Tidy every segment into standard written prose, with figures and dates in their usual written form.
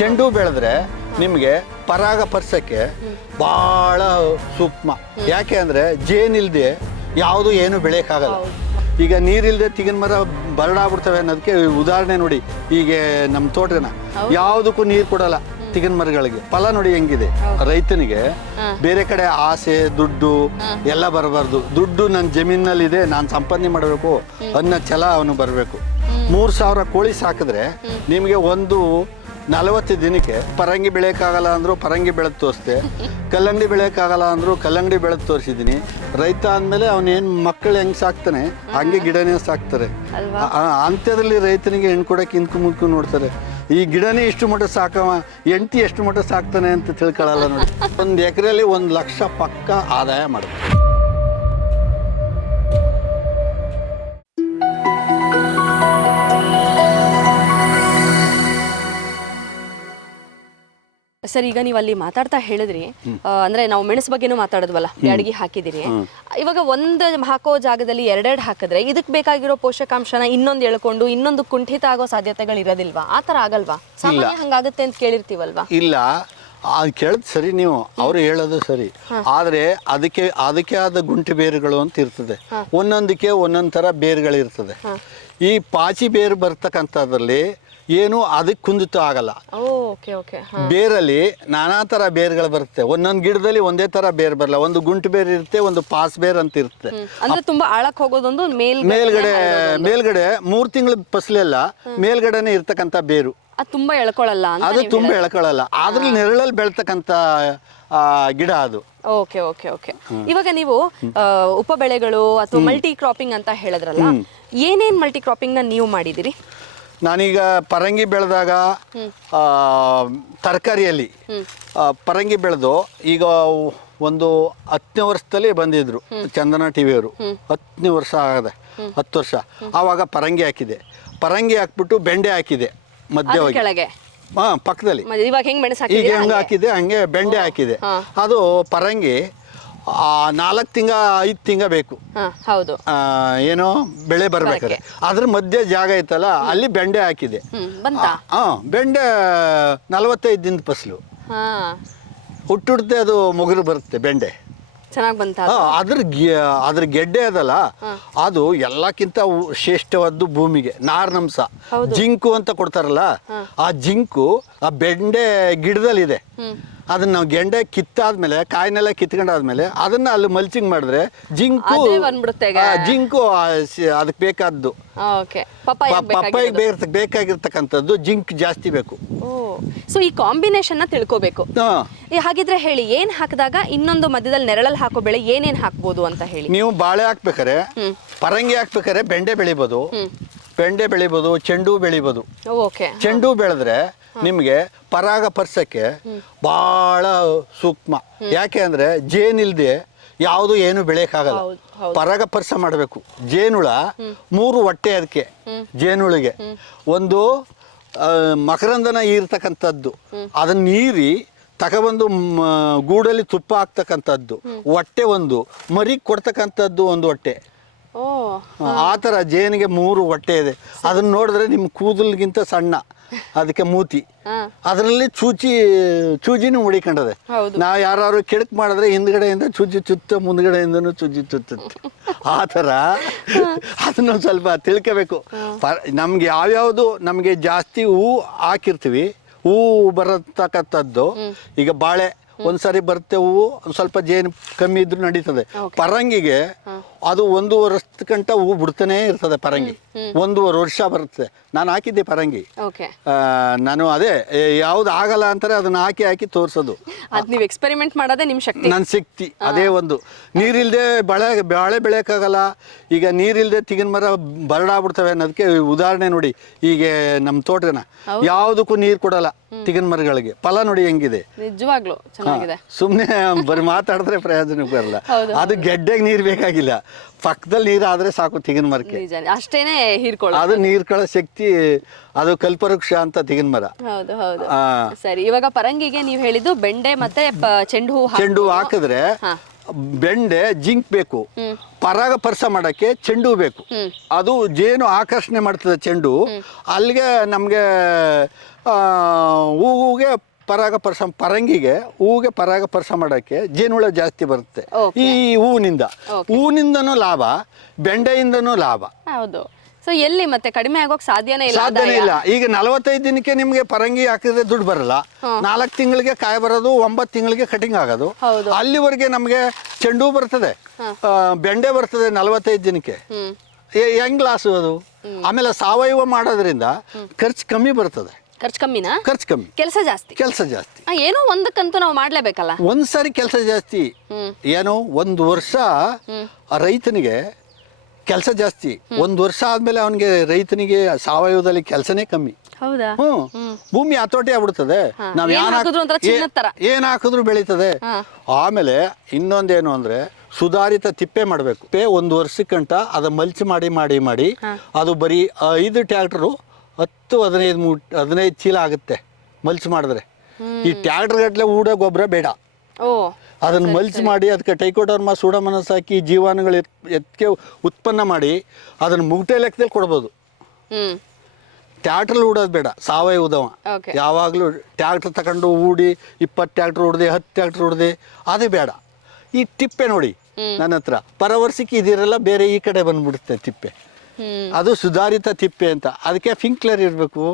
ಚೆಂಡು ಬೆಳೆದ್ರೆ ನಿಮಗೆ ಪರಾಗಸ್ಪರ್ಶಕ್ಕೆ ಬಹಳ ಸೂಕ್ಷ್ಮ. ಯಾಕೆ ಅಂದ್ರೆ ಜೇನಿಲ್ದೆ ಯಾವುದು ಏನು ಬೆಳೆಯಕ್ಕಾಗಲ್ಲ. ಈಗ ನೀರಿಲ್ದೆ ತೆಂಗಿನ ಮರ ಬರಡಾಗ್ಬಿಡ್ತವೆ ಅನ್ನೋದಕ್ಕೆ ಉದಾಹರಣೆ ನೋಡಿ. ಈಗ ನಮ್ಮ ತೋಟನ ಯಾವುದಕ್ಕೂ ನೀರು ಕೊಡಲ್ಲ ತೆಂಗಿನ ಮರಗಳಿಗೆ. ಫಲ ನೋಡಿ ಹೆಂಗಿದೆ. ರೈತನಿಗೆ ಬೇರೆ ಕಡೆ ಆಸೆ ದುಡ್ಡು ಎಲ್ಲ ಬರಬಾರ್ದು. ದುಡ್ಡು ನನ್ನ ಜಮೀನಲ್ಲಿದೆ, ನಾನು ಸಂಪಾದನೆ ಮಾಡಬೇಕು ಅನ್ನೋ ಛಲ ಅವನು ಬರಬೇಕು. 3,000 ಕೋಳಿ ಸಾಕಿದ್ರೆ ನಿಮಗೆ ಒಂದು 40 ದಿನಕ್ಕೆ ಪರಂಗಿ ಬೆಳೆಯೋಕ್ಕಾಗಲ್ಲ ಅಂದರೂ ಪರಂಗಿ ಬೆಳೆದು ತೋರಿಸ್ದೆ, ಕಲ್ಲಂಗಡಿ ಬೆಳೆಯೋಕ್ಕಾಗಲ್ಲ ಅಂದರೂ ಕಲ್ಲಂಗಡಿ ಬೆಳೆದು ತೋರಿಸಿದ್ದೀನಿ. ರೈತ ಅಂದಮೇಲೆ ಅವನೇನು ಮಕ್ಕಳು ಹೆಂಗೆ ಸಾಕ್ತಾನೆ ಹಂಗೆ ಗಿಡನೇ ಸಾಕ್ತಾರೆ. ಅಂತ್ಯದಲ್ಲಿ ರೈತನಿಗೆ ಹೆಣ್ಣು ಕೊಡೋಕೆ ಇಂಕು ಮುಂಕು ನೋಡ್ತಾರೆ. ಈ ಗಿಡನೇ ಇಷ್ಟು ಮಟ್ಟ ಸಾಕವ, ಹೆಂಡತಿ ಎಷ್ಟು ಮಟ್ಟ ಸಾಕ್ತಾನೆ ಅಂತ ತಿಳ್ಕೊಳ್ಳಲ್ಲ ನೋಡಿ. ಒಂದು ಎಕರೆಯಲ್ಲಿ 1 ಲಕ್ಷ ಪಕ್ಕ ಆದಾಯ ಮಾಡಬೇಕು. ಸರ್, ಈಗ ನೀವು ಅಲ್ಲಿ ಮಾತಾಡ್ತಾ ಹೇಳಿದ್ರಿ, ಅಂದ್ರೆ ನಾವು ಮೆಣಸು ಬಗ್ಗೆನೂ ಮಾತಾಡಿದ್ವಲ್ಲ, ಬ್ಯಾಡಗಿ ಹಾಕಿದಿರಿ. ಇವಾಗ ಒಂದು ಹಾಕೋ ಜಾಗದಲ್ಲಿ 2 ಹಾಕಿದ್ರೆ ಇದಕ್ಕೆ ಬೇಕಾಗಿರೋ ಪೋಷಕಾಂಶನ ಇನ್ನೊಂದು ಎಳ್ಕೊಂಡು ಇನ್ನೊಂದು ಕುಂಠಿತ ಆಗೋ ಸಾಧ್ಯತೆಗಳು ಇರೋದಿಲ್ವಾ? ಆ ಥರ ಆಗಲ್ವಾ? ಸಾಮಾನ್ಯ ಹಂಗಾಗುತ್ತೆ ಅಂತ ಕೇಳಿರ್ತೀವಲ್ವಾ? ಇಲ್ಲ, ಕೇಳೋದು ಸರಿ, ನೀವು ಅವರು ಹೇಳೋದು ಸರಿ. ಆದರೆ ಅದಕ್ಕೆ ಆದ ಗುಂಟೆ ಬೇರುಗಳು ಅಂತ ಇರ್ತದೆ. ಒಂದೊಂದಕ್ಕೆ ಒಂದೊಂದು ಥರ ಬೇರುಗಳಿರ್ತದೆ. ಈ ಪಾಚಿ ಬೇರು ಬರ್ತಕ್ಕಂಥದ್ರಲ್ಲಿ ಏನು ಅದಕ್ಕೆ ಕುಂದಿತ ಆಗಲ್ಲ. ಬೇರಲ್ಲಿ ನಾನಾ ಥರ ಬೇರುಗಳು ಬರುತ್ತೆ. ಒಂದೊಂದು ಗಿಡದಲ್ಲಿ ಒಂದೇ ಥರ ಬೇರು ಬರಲ್ಲ. ಒಂದು ಗುಂಟು ಬೇರು ಇರುತ್ತೆ, ಒಂದು ಪಾಸ್ ಬೇರು ಅಂತ ಇರುತ್ತೆ. ಅಂದ್ರೆ ತುಂಬಾ ಆಳಕ್ಕೆ ಹೋಗೋದೊಂದು ಮೇಲ್ಗಡೆ 3 ತಿಂಗಳ ಫಸಲೆಲ್ಲ ಮೇಲ್ಗಡೆನೆ ಇರ್ತಕ್ಕಂಥ ಬೇರು. ಅದು ತುಂಬಾ ಎಳ್ಕೊಳ್ಳಲ್ಲ. ಅದು ತುಂಬಾ ಎಳ್ಕೊಳ್ಳಲ್ಲ. ಅದ್ರಲ್ಲಿ ನೆರಳಲ್ಲಿ ಬೆಳ್ತಕ್ಕಂಥ ಗಿಡ ಅದು. Okay okay okay. ಇವಾಗ ನೀವು ಉಪ ಬೆಳೆಗಳು ಅಥವಾ ಮಲ್ಟಿ ಕ್ರಾಪಿಂಗ್ ಅಂತ ಹೇಳಿದ್ರಲ್ಲ, ಏನೇನ್ ಮಲ್ಟಿ ಕ್ರಾಪಿಂಗ್ ನ ನೀವು ಮಾಡಿದಿರಿ? ನಾನೀಗ ಪರಂಗಿ ಬೆಳೆದಾಗ ತರಕಾರಿಯಲ್ಲಿ ಪರಂಗಿ ಬೆಳೆದು ಈಗ ಒಂದು 10ನೇ ವರ್ಷದಲ್ಲಿ ಬಂದಿದ್ರು ಚಂದನ ಟಿವಿಯವರು. 10ನೇ ವರ್ಷ ಆಗದೆ, 10 ವರ್ಷ. ಆವಾಗ ಪರಂಗಿ ಹಾಕಿದೆ. ಪರಂಗಿ ಹಾಕ್ಬಿಟ್ಟು ಬೆಂಡೆ ಹಾಕಿದೆ ಮಧ್ಯವಾಗಿ, ಪಕ್ಕದಲ್ಲಿ. ಈಗ ಹೆಂಗೆ ಹಾಕಿದೆ ಹಂಗೆ ಬೆಂಡೆ ಹಾಕಿದೆ. ಅದು ಪರಂಗಿ 4 ತಿಂಗ 5 ತಿಂಗ ಬೇಕು. ಹೌದು, ಏನೋ ಬೆಳೆ ಬರ್ಬೇಕಾದ್ರೆ ಅದ್ರ ಮಧ್ಯೆ ಜಾಗ ಐತಲ್ಲ, ಅಲ್ಲಿ ಬೆಂಡೆ ಹಾಕಿದೆ. ಬೆಂಡೆ 45 ದಿನದ ಫಸಲು. ಹುಟ್ಟುಡ್ತೆ ಅದು ಮುಗುರು ಬರುತ್ತೆ ಬೆಂಡೆ. ಚೆನ್ನಾಗಿ ಬಂತ. ಅದ್ರ ಗೆಡ್ಡೆ ಅದಲ್ಲ, ಅದು ಎಲ್ಲಕ್ಕಿಂತ ಶ್ರೇಷ್ಠವಾದ್ದು ಭೂಮಿಗೆ ನಾರಿನಂಶ. ಜಿಂಕು ಅಂತ ಕೊಡ್ತಾರಲ್ಲ, ಆ ಜಿಂಕು ಆ ಬೆಂಡೆ ಗಿಡದಲ್ಲಿದೆ. ಅದನ್ನ ನಾವು ಗೆಂಡೆ ಕಿತ್ತಾದ್ಮೇಲೆ, ಕಾಯಿನೆಲ್ಲ ಕಿತ್ಕೊಂಡಾದ್ಮೇಲೆ ಅದನ್ನ ಅಲ್ಲಿ ಮಲ್ಚಿಂಗ್ ಮಾಡಿದ್ರೆ ಜಿಂಕು ಅದಕ್ಕೆ ಬೇಕಾದ್ದು. ಪಪ್ಪಾಯಿಗೆ ಬೇಕಾಗಿರ್ತಕ್ಕಂಥದ್ದು ಜಿಂಕ್ ಜಾಸ್ತಿ ಬೇಕು. ಸೊ ಈ ಕಾಂಬಿನೇಷನ್ ತಿಳ್ಕೋಬೇಕು. ಹಾಗಿದ್ರೆ ಹೇಳಿ, ಏನ್ ಹಾಕಿದಾಗ ಇನ್ನೊಂದು ಮಧ್ಯದಲ್ಲಿ ನೆರಳಲ್ಲಿ ಹಾಕೋ ಬೆಳೆ ಏನೇನ್ ಹಾಕ್ಬೋದು ಅಂತ ಹೇಳಿ. ನೀವು ಬಾಳೆ ಹಾಕ್ಬೇಕಾರೆ, ಪರಂಗಿ ಹಾಕ್ಬೇಕಾರೆ ಬೆಂಡೆ ಬೆಳಿಬೋದು, ಚೆಂಡು ಬೆಳಿಬೋದು. ಚೆಂಡು ಬೆಳೆದ್ರೆ ನಿಮಗೆ ಪರಾಗಸ್ಪರ್ಶಕ್ಕೆ ಬಹಳ ಸೂಕ್ಷ್ಮ. ಯಾಕೆ ಅಂದ್ರೆ ಜೇನಿಲ್ದೆ ಯಾವುದು ಏನು ಬೆಳೆಯಕ್ಕಾಗಲ್ಲ. ಪರಾಗಸ್ಪರ್ಶ ಮಾಡಬೇಕು. ಜೇನುಳ 3 ಹೊಟ್ಟೆ ಅದಕ್ಕೆ. ಜೇನುಳಿಗೆ ಒಂದು ಮಕರಂದನ ಈರ್ತಕ್ಕಂಥದ್ದು, ಅದನ್ನ ನೀರಿ ತಗೊಬಂದು ಗೂಡಲ್ಲಿ ತುಪ್ಪ ಹಾಕ್ತಕ್ಕಂಥದ್ದು ಹೊಟ್ಟೆ ಒಂದು, ಮರಿ ಕೊಡ್ತಕ್ಕಂಥದ್ದು ಒಂದು ಹೊಟ್ಟೆ. ಆ ಥರ ಜೇನಿಗೆ 3 ಹೊಟ್ಟೆ ಇದೆ. ಅದನ್ನ ನೋಡಿದ್ರೆ ನಿಮ್ಮ ಕೂದಲಿಗಿಂತ ಸಣ್ಣ, ಅದಕ್ಕೆ ಮೂತಿ. ಅದರಲ್ಲಿ ಚೂಜಿನೂ ಉಳಿಕೊಂಡದೆ. ನಾವು ಯಾರು ಕೆಡಕ್ ಮಾಡಿದ್ರೆ ಹಿಂದ್ಗಡೆಯಿಂದ ಚುಜ್ಜಿ ಚುತ್ತ, ಮುಂದ್ಗಡೆಯಿಂದನೂ ಚುಜ್ಜಿ ಚುತ್ತುತ್ತೆ. ಆ ಥರ ಅದನ್ನೊಂದು ಸ್ವಲ್ಪ ತಿಳ್ಕೋಬೇಕು. ನಮ್ಗೆ ಯಾವ್ಯಾವುದು ನಮಗೆ ಜಾಸ್ತಿ ಹೂವು ಹಾಕಿರ್ತೀವಿ, ಹೂವು ಬರತಕ್ಕಂಥದ್ದು. ಈಗ ಬಾಳೆ ಒಂದ್ಸರಿ ಬರುತ್ತೆ ಹೂವು, ಸ್ವಲ್ಪ ಜೇನು ಕಮ್ಮಿ ಇದ್ರೂ ನಡೀತದೆ. ಪರಂಗಿಗೆ ಅದು 1 ವರ್ಷಕ್ಕಂಟ ಹೂವು ಬಿಡ್ತಾನೆ ಇರ್ತದೆ. ಪರಂಗಿ 1 ವರ್ಷ ಬರುತ್ತೆ. ನಾನು ಹಾಕಿದ್ದೆ ಪರಂಗಿ. ನಾನು ಅದೇ ಯಾವ್ದು ಆಗಲ್ಲ ಅಂತಾರೆ ಅದನ್ನ ಹಾಕಿ ತೋರ್ಸೋದು. ನೀವು ಎಕ್ಸ್ಪೆರಿಮೆಂಟ್ ಮಾಡೋದೇ ನಿಮ್ಮ ಶಕ್ತಿ. ನನ್ನ ಶಕ್ತಿ ಅದೇ ಒಂದು. ನೀರಿಲ್ದೆ ಬಾಳೆ ಬೆಳೆಯಕ್ಕಾಗಲ್ಲ. ಈಗ ನೀರಿಲ್ದೆ ತೆಂಗಿನ ಮರ ಬರಡಾಗ್ಬಿಡ್ತವೆ ಅನ್ನೋದಕ್ಕೆ ಉದಾಹರಣೆ ನೋಡಿ. ಈಗ ನಮ್ಮ ತೋಟನ ಯಾವುದಕ್ಕೂ ನೀರು ಕೊಡಲ್ಲ ತೆಂಗಿನ ಮರಗಳಿಗೆ. ಫಲ ನೋಡಿ ಹೆಂಗಿದೆ. ನಿಜವಾಗ್ಲೂ ಚೆನ್ನಾಗಿದೆ. ಸುಮ್ಮನೆ ಬರೀ ಮಾತಾಡಿದ್ರೆ ಪ್ರಯೋಜನಕ್ಕೆ ಬರಲ್ಲ. ಅದು ಗೆಡ್ಡೆಗೆ ನೀರು ಬೇಕಾಗಿಲ್ಲ, ಪಕ್ಕದಲ್ಲಿ ನೀರು ಆದ್ರೆ ಸಾಕು ತೆಂಗಿನ ಮರಕ್ಕೆ. ಅಷ್ಟೇನೆ ಹೀರ್ಕೊಳ್ಳೋ ಅದು ನೀರ್ಕೊಳ್ಳೋ ಶಕ್ತಿ. ಅದು ಕಲ್ಪವೃಕ್ಷ ಅಂತ ತೆಂಗಿನ ಮರ. ಹೌದು ಹೌದು. ಸರಿ, ಇವಾಗ ಪರಂಗಿಗೆ ನೀವು ಹೇಳಿದ್ದು ಬೆಂಡೆ ಮತ್ತೆ ಚೆಂಡು ಹೂ ಹಾಕಿದ್ರೆ ಬೆಂಡೆ ಜಿಂಕ್ ಬೇಕು, ಪರಾಗಸ್ಪರ್ಶ ಮಾಡಕ್ಕೆ ಚೆಂಡು ಬೇಕು. ಅದು ಜೇನು ಆಕರ್ಷಣೆ ಮಾಡ್ತದೆ ಚೆಂಡು. ಅಲ್ಲಿಗೆ ನಮ್ಗೆ ಹೂವಿಗೆ ಪರಾಗಸ್ಪರ್ಶ ಪರಂಗಿಗೆ ಹೂವಿಗೆ ಪರಾಗಸ್ಪರ್ಶ ಮಾಡೋಕ್ಕೆ ಜೇನುಹುಳ ಜಾಸ್ತಿ ಬರುತ್ತೆ ಈ ಹೂವಿನಿಂದನೂ ಲಾಭ, ಬೆಂಡೆಯಿಂದನೂ ಲಾಭ. ಹೌದು. ಸೊ ಎಲ್ಲಿ ಮತ್ತೆ ಕಡಿಮೆ ಆಗೋಕ್ ಸಾಧ್ಯನೇ ಇಲ್ಲ. ಈಗ 45 ದಿನಕ್ಕೆ ನಿಮ್ಗೆ ಪರಂಗಿ ಹಾಕಿದ್ರೆ ದುಡ್ಡು ಬರಲ್ಲ. 4 ತಿಂಗಳಿಗೆ ಕಾಯಿ ಬರೋದು, 9 ತಿಂಗಳಿಗೆ ಕಟಿಂಗ್ ಆಗೋದು. ಅಲ್ಲಿವರೆಗೆ ನಮ್ಗೆ ಚೆಂಡು ಬರ್ತದೆ, ಬೆಂಡೆ ಬರ್ತದೆ 45 ದಿನಕ್ಕೆ. ಹೆಂಗ್ ಲಾಸು ಅದು? ಆಮೇಲೆ ಸಾವಯವ ಮಾಡೋದ್ರಿಂದ ಖರ್ಚು ಕಮ್ಮಿ ಬರ್ತದೆ. ಖರ್ಚು ಕಮ್ಮಿನಾ? ಖರ್ಚು ಕಮ್ಮಿ, ಕೆಲಸ ಜಾಸ್ತಿ. ಏನೋ ಒಂದಕ್ಕಂತೂ ನಾವು ಮಾಡ್ಲೇಬೇಕಲ್ಲ. ಒಂದ್ಸಾರಿ ಕೆಲಸ ಜಾಸ್ತಿ. ಏನೋ 1 ವರ್ಷ ರೈತನಿಗೆ ಕೆಲಸ ಜಾಸ್ತಿ, 1 ವರ್ಷ ಆದ್ಮೇಲೆ ಅವನಿಗೆ ರೈತನಿಗೆ ಸಾವಯವದಲ್ಲಿ ಕೆಲಸನೇ ಕಮ್ಮಿ. ಹೌದಾ? ಭೂಮಿ ಹತೋಟಿ ಆಗ್ಬಿಡ್ತದೆ. ನಾವ್ ಏನ್ ಹಾಕಿದ್ರು ಬೆಳೀತದೆ. ಆಮೇಲೆ ಇನ್ನೊಂದೇನು ಅಂದ್ರೆ ಸುಧಾರಿತ ತಿಪ್ಪೆ ಮಾಡಬೇಕು. 1 ವರ್ಷಕ್ಕಂಟ ಅದ ಮಲ್ಚ್ ಮಾಡಿ ಅದು ಬರೀ 5 ಟ್ರ್ಯಾಕ್ಟರು 10-15 ಚೀಲ ಆಗುತ್ತೆ ಮಲ್ಚ್ ಮಾಡಿದ್ರೆ. ಈ ಟ್ರ್ಯಾಕ್ಟರ್ ಗಟ್ಟಲೆ ಊಡ ಗೊಬ್ಬರ ಬೇಡ. ಅದನ್ನು ಮಲ್ಚ್ ಮಾಡಿ ಅದಕ್ಕೆ ಟೈಕೋಡರ್ಮಾ ಸೂಡೋಮೋನಾಸ್ ಹಾಕಿ ಜೀವಾಣುಗಳು ಎತ್ತಿಗೆ ಉತ್ಪನ್ನ ಮಾಡಿ ಅದನ್ನು ಮುಗ್ಟೆ ಲೆಕ್ಕದಲ್ಲಿ ಕೊಡ್ಬೋದು. ಟ್ರ್ಯಾಕ್ಟರ್ ಹೂಡೋದು ಬೇಡ, ಸಾವಯವದವ. ಯಾವಾಗಲೂ ಟ್ರ್ಯಾಕ್ಟರ್ ತಗೊಂಡು ಹೂಡಿ 20 ಟ್ರ್ಯಾಕ್ಟರ್ ಹೊಡೆದೆ, 10 ಟ್ರ್ಯಾಕ್ಟರ್ ಹೊಡೆದೆ, ಅದೇ ಬೇಡ. ಈ ತಿಪ್ಪೆ ನೋಡಿ ನನ್ನ ಹತ್ರ, ಪರವರ್ಷಕ್ಕೆ ಇದಿರಲ್ಲ, ಬೇರೆ ಈ ಕಡೆ ಬಂದ್ಬಿಡುತ್ತೆ ತಿಪ್ಪೆ. ಅದು ಸುಧಾರಿತ ತಿಪ್ಪೆ ಅಂತ. ಅದಕ್ಕೆ ಫಿಂಕ್ಲರ್ ಇರಬೇಕು.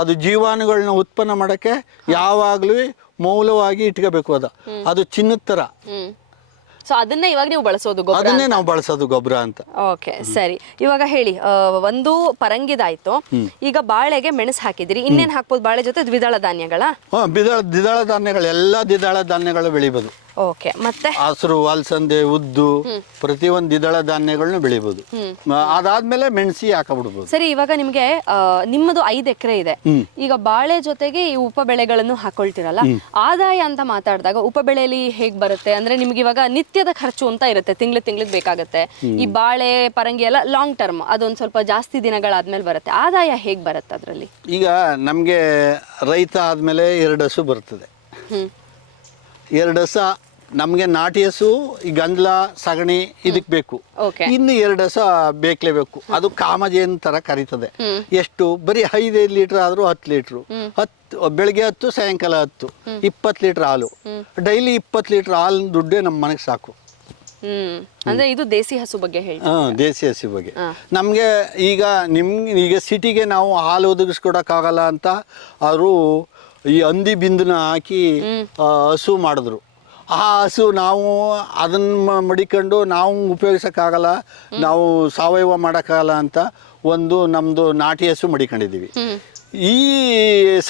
ಅದು ಜೀವಾಣುಗಳನ್ನ ಉತ್ಪನ್ನ ಮಾಡೋಕ್ಕೆ ಯಾವಾಗಲೂ ಮೌಲ್ಯವಾಗಿ ಇಟ್ಕೋಬೇಕು. ಅದು ಚಿನ್ನದ ಥರ. ಸೊ ಅದನ್ನೇ ಇವಾಗ ನೀವು ಬಳಸೋದು, ಅದನ್ನೇ ನಾವು ಬಳಸೋದು ಗೊಬ್ಬರ ಅಂತ. ಓಕೆ, ಸರಿ. ಇವಾಗ ಹೇಳಿ, ಒಂದು ಪರಂಗಿದಾಯ್ತು, ಈಗ ಬಾಳೆಗೆ ಮೆಣಸು ಹಾಕಿದಿರಿ, ಇನ್ನೇನ್ ಹಾಕ್ಬೋದು ಬಾಳೆ ಜೊತೆ? ದ್ವಿದಳ ಧಾನ್ಯಗಳ? ದ್ವಿದಳ ಧಾನ್ಯಗಳು, ಎಲ್ಲ ದ್ವಿದಳ ಧಾನ್ಯಗಳು ಬೆಳಿಬೋದು. ಓಕೆ, ಮತ್ತೆ ಹಸಿರು, ಅಲಸಂದೆ, ಉದ್ದು, ಪ್ರತಿಯೊಂದು ದ್ವಿದಳ ಧಾನ್ಯಗಳನ್ನ ಬೆಳಿಬೋದು. ಅದಾದ್ಮೇಲೆ ಮೆಣಸಿ ಹಾಕಬಿಡ್ಬೋದು. ಸರಿ, ಇವಾಗ ನಿಮ್ಗೆ ನಿಮ್ಮದು 5 ಎಕರೆ ಇದೆ. ಈಗ ಬಾಳೆ ಜೊತೆಗೆ ಈ ಉಪ ಬೆಳೆಗಳನ್ನು ಹಾಕೊಳ್ತಿರಲ್ಲ, ಆದಾಯ ಅಂತ ಮಾತಾಡಿದಾಗ ಉಪ ಬೆಳೆಯಲ್ಲಿ ಹೇಗ್ ಬರುತ್ತೆ ಅಂದ್ರೆ ನಿಮ್ಗೆ ಇವಾಗ ನಿತ್ಯದ ಖರ್ಚು ಅಂತ ಇರುತ್ತೆ, ತಿಂಗ್ಳಿಗೆ ಬೇಕಾಗತ್ತೆ. ಈ ಬಾಳೆ ಪರಂಗಿ ಎಲ್ಲ ಲಾಂಗ್ ಟರ್ಮ್, ಅದೊಂದು ಸ್ವಲ್ಪ ಜಾಸ್ತಿ ದಿನಗಳಾದ್ಮೇಲೆ ಬರುತ್ತೆ. ಆದಾಯ ಹೇಗ್ ಬರುತ್ತೆ ಅದರಲ್ಲಿ? ಈಗ ನಮ್ಗೆ ರೈತ ಆದ್ಮೇಲೆ 2 ಹಸು ಬರ್ತದೆ. 2 ಹಸ ನಮ್ಗೆ ನಾಟಿ ಹಸು, ಈ ಗಂಜಲ ಸಗಣಿ ಇದಕ್ಕೆ ಬೇಕು. ಇನ್ನು 2 ಹಸ ಬೇಕಲೇಬೇಕು. ಅದು ಕಾಮಜೇನ್ ತರ ಕರೀತದೆ. ಎಷ್ಟು? ಬರೀ 5 ಲೀಟರ್ ಆದ್ರೂ 10 ಲೀಟ್ರು, 10 ಬೆಳಿಗ್ಗೆ 10, ಸಾಯಂಕಾಲ 10, 20 ಲೀಟರ್ ಹಾಲು. ಡೈಲಿ 20 ಲೀಟರ್ ಹಾಲು ದುಡ್ಡೇ ನಮ್ಮ ಮನೆಗೆ ಸಾಕು. ಅಂದ್ರೆ ಇದು ದೇಸಿ ಹಸು ಬಗ್ಗೆ ಹೇಳಿ. ದೇಸಿ ಹಸು ಬಗ್ಗೆ ನಮ್ಗೆ ಈಗ ಸಿಟಿಗೆ ನಾವು ಹಾಲು ಒದಗಿಸ್ಕೊಡಕ್ಕಾಗಲ್ಲ ಅಂತ ಅವರು ಈ ಹಂದಿ ಬಿಂದನ ಹಾಕಿ ಹಸು ಮಾಡಿದ್ರು. ಆ ಹಸು ನಾವು ಅದನ್ನ ಮಡಿಕೊಂಡು ನಾವು ಉಪಯೋಗಿಸೋಕ್ಕಾಗಲ್ಲ, ನಾವು ಸಾವಯವ ಮಾಡೋಕ್ಕಾಗಲ್ಲ ಅಂತ ಒಂದು ನಮ್ಮದು ನಾಟಿ ಹಸು ಮಡಿಕೊಂಡಿದ್ದೀವಿ. ಈ